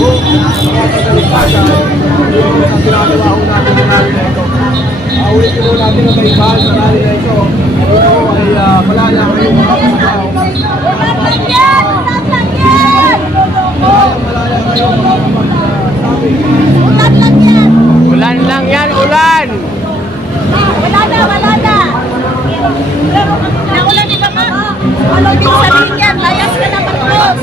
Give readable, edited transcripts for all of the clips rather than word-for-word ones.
ho mga kagaligtasan yung sa ginagawa ho natin ng rally na ito. Ulitin ho natin ang kaibahan sa rally na ito. Ito ho ay malaya kayong mga kasamaw. Malaya kayong mga magsasabi. Ulan lang yan, ulan! Wala na. Naulan di ba ka? Ano din sa linya? Layas ka na matros.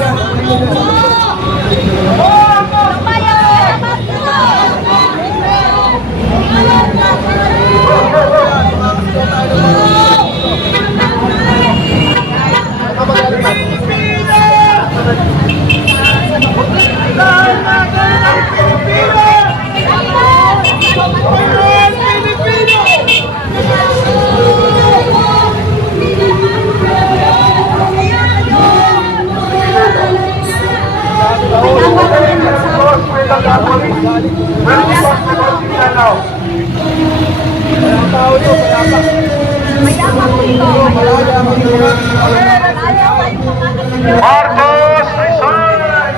Marcos, resign!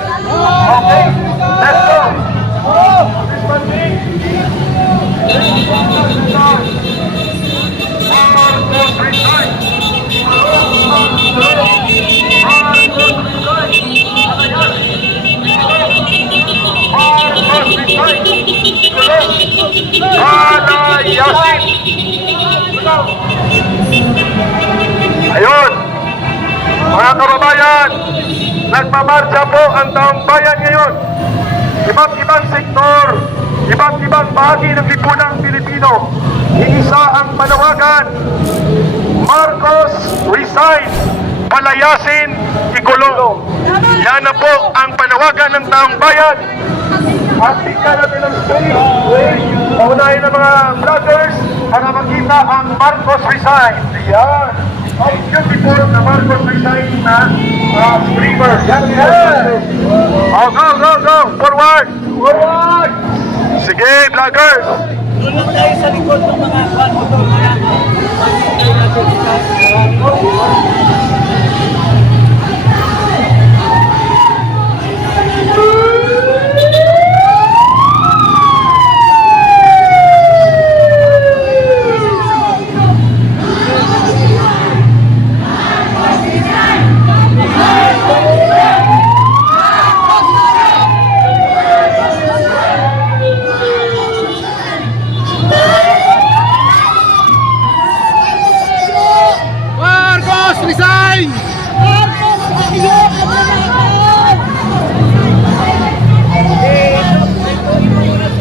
Okay, let's go! Marcos, resign! Ayun, mga kababayan, nagmamarcha po ang taong bayan ngayon. Iba't ibang sektor, iba't ibang bahagi ng lipunang Pilipino. Iisa ang panawagan, Marcos resign, palayasin, ikulong. Yan na po ang panawagan ng taong bayan. At tingnan natin ang stage. Paunahin ng mga vloggers para makita ang Marcos resign. Yan. Ang beautiful na Marcos resign na streamer. Yan. Oh, go. Forward. Sige, vloggers. Doon lang tayo sa likod ng mga motor.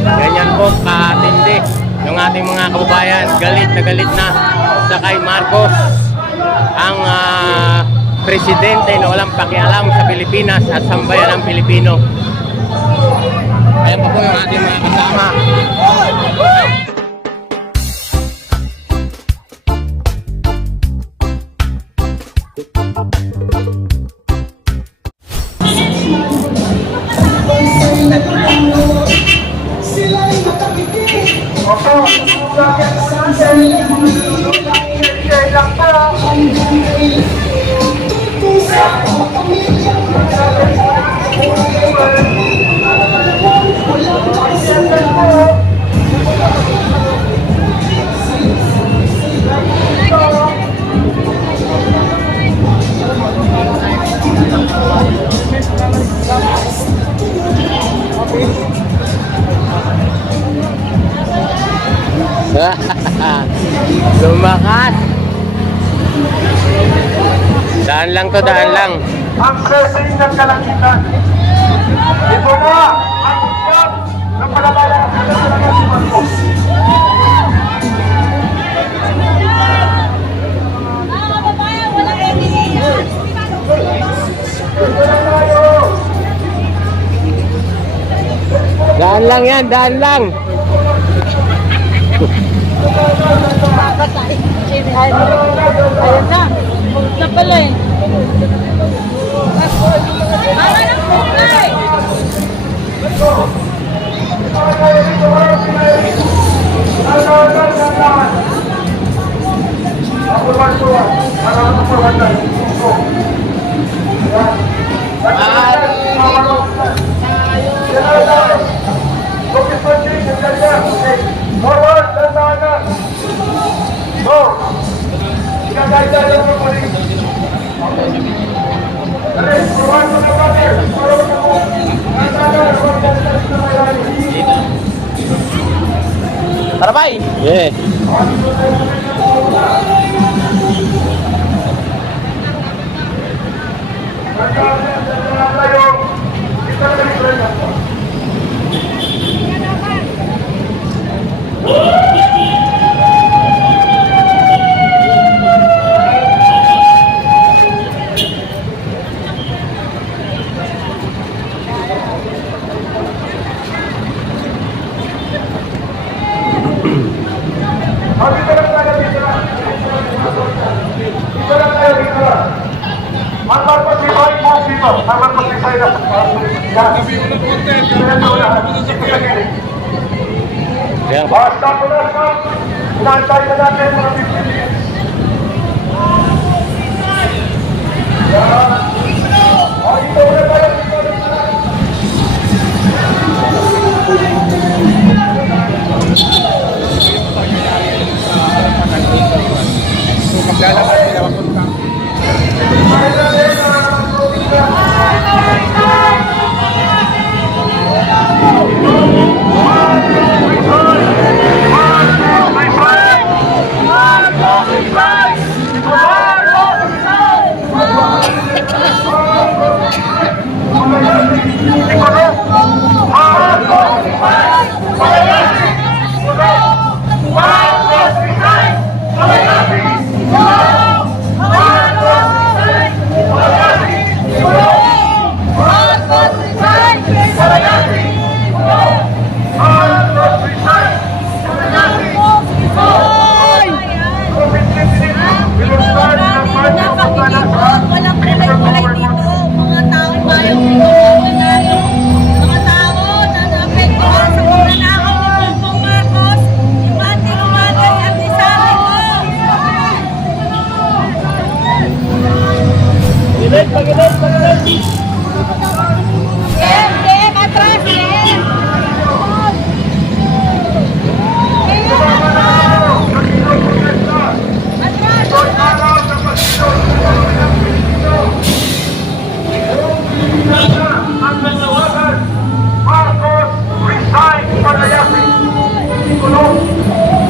Ganyan po katindi yung ating mga kababayan, galit na sa kay Marcos, ang presidente na walang pakialam sa Pilipinas at sambayan ng Pilipino. Ayan pa po yung ating mga kasama. Lumakas. Daan lang to, daan lang. Ang sesing ng kalangitan. Ito na ang usyap ng palabayan ng kalangitan si Marcos. Daan lang yan, daan lang. Ayun na. Na pala eh. Para ng bukay. Tara, bay! Yeah. Ang magpasibay mo dito, ang magpasibay na gabi mo ng content, Ayan. basta ko na sa inantay na natin mga Pilipino. Ito na tayo. So maglalakad sila papunta.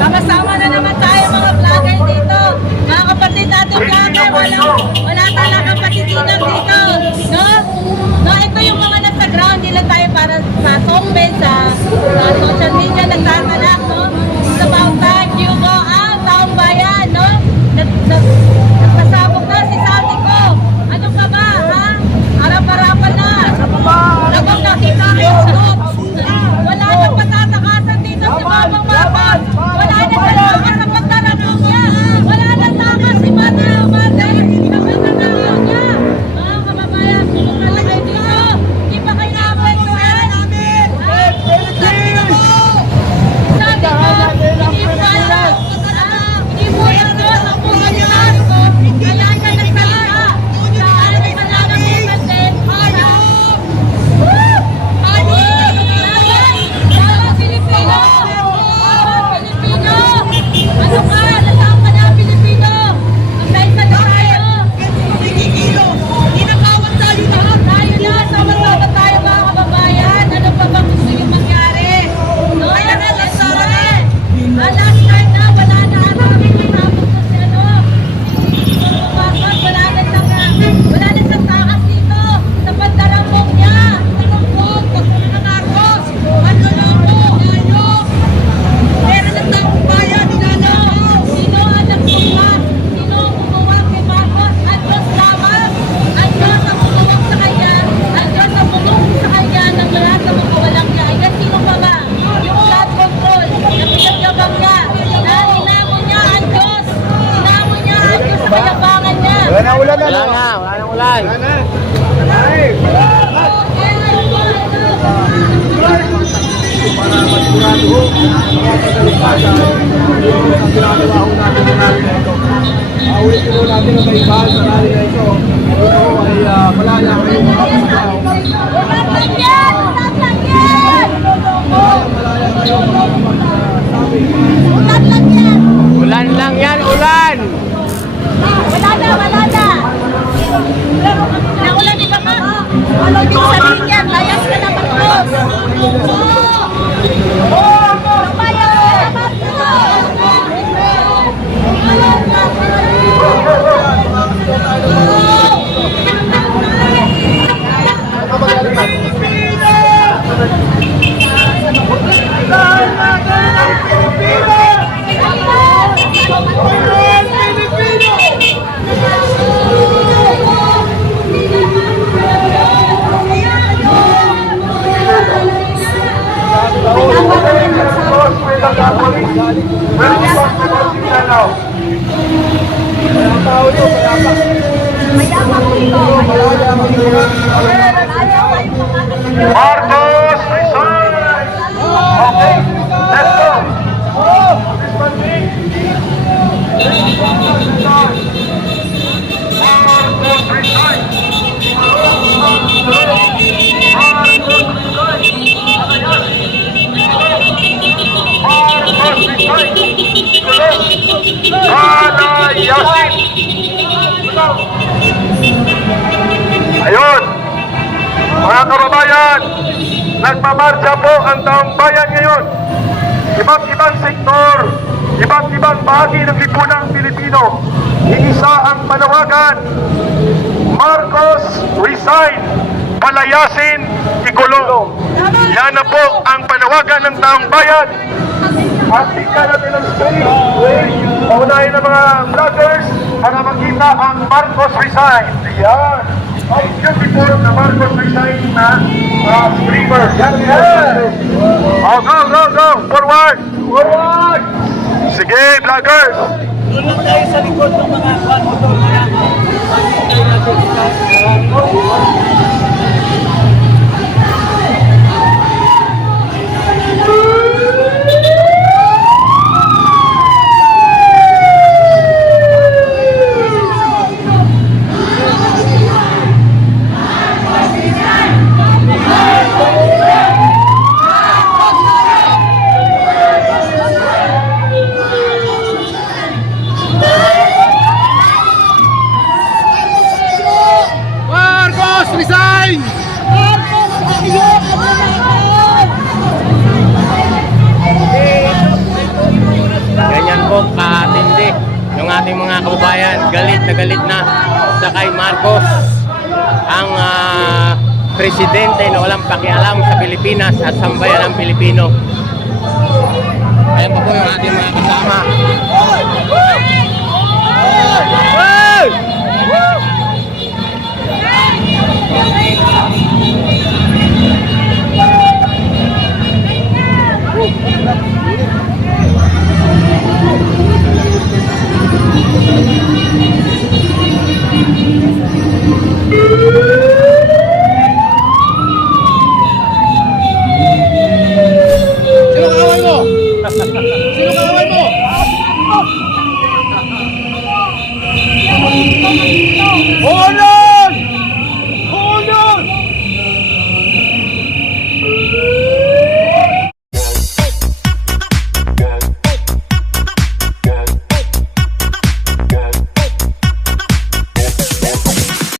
Sama-sama na naman tayo mga vlogger dito. Mga kapatid natin vlogger, wala talagang patitinan dito. No? No, ito yung mga nasa ground, hindi lang tayo para sa comment, sa social media nagtatalak, no? It's about time you go out, taong bayan, no? Nagpasabog na si Sati ko. Ano ka ba, ha? Harap-harapan na. Labang nakita kayo, wala nang patatakasan dito si Mamang Marcos. Wala na talaga sa pagtaranong niya. Wala na takas si Mother sa pagtaranong niya. Mga kababayan, tulungan na kayo dito. Hindi pa kayo nakapwentuhan. Sabi ko, hindi mo alam. Hindi mo alam doon ang buhay ni Marcos. Kaya siya nagsalita. Dahil may malalaman din. Ano ka? Nasaan ka na, Pilipino? Magsaysay tayo. Inakawan tayo lahat. Tayo na, sama-sama tayo mga kababayan. Ano pa bang gusto yung mangyari? No? Kaya na, last time. Last time na, wala na ata. Tapos na si ano. Bakit wala na siyang takas dito. Sa pandarambong niya. Tarambong, pagkulo ng Marcos. Ano tayo? Meron ng taong bayan, ninanaw. Sino ang nagpumpa? Sino ang gumawa kay Marcos? Ang Diyos lamang. Ang Diyos ang bumuwag sa kanya. Ang Diyos ang bumuwag sa kanya ng lahat ng mga walang niya. Yan sino pa ba? Yung flood control na pinagyabang niya. Na hinamon niya ang Diyos. Hinamon niya ang Diyos sa kayabangan niya. Wala na ulan Wala na, wala nang ulan. Wala na. Ay! Para masigurado ho, mga pagkaligtasan, yung sa ginagawa ho natin ng rally na ito. Ulitin ho natin ang baibal sa rally na ito. Ito ho ay malaya kayong mga kasabaw. Ulat lang yan! Malaya kayong mga kapagsabi. Ulat lang yan! Ulan lang yan, ulan! Wala na! Naulan di ba ka? Tulong din sa linya. Layas ka na, Marcos. Lumayas ka na, Marcos, resign! Okay, let's go! Marcos, resign! Marcos, resign! Palayasin! Ayun! Mga kababayan, nagmamarcha po ang taong bayan ngayon. Iba't ibang sektor, iba't ibang bahagi ng lipunang Pilipino. Iisa ang panawagan, Marcos, resign, palayasin, ikulong. Yan na po ang panawagan ng taong bayan. At tingnan natin ang space. Paunahin ng mga vloggers para makita ang Marcos resign. Yan. Ang beautiful na Marcos resign na streamer. Yan. Oh, go, go, go. Forward. Forward. Sige, vloggers. Doon tayo sa likod ng mga kwan motor na yan. Tayo natin Marcos, resign! Ganyan po katindi yung ating mga kababayan, galit na sa kay Marcos, ang presidente na walang pakialam sa Pilipinas at sambayan ng Pilipino. Ayan po po yung ating mga kasama. Hey!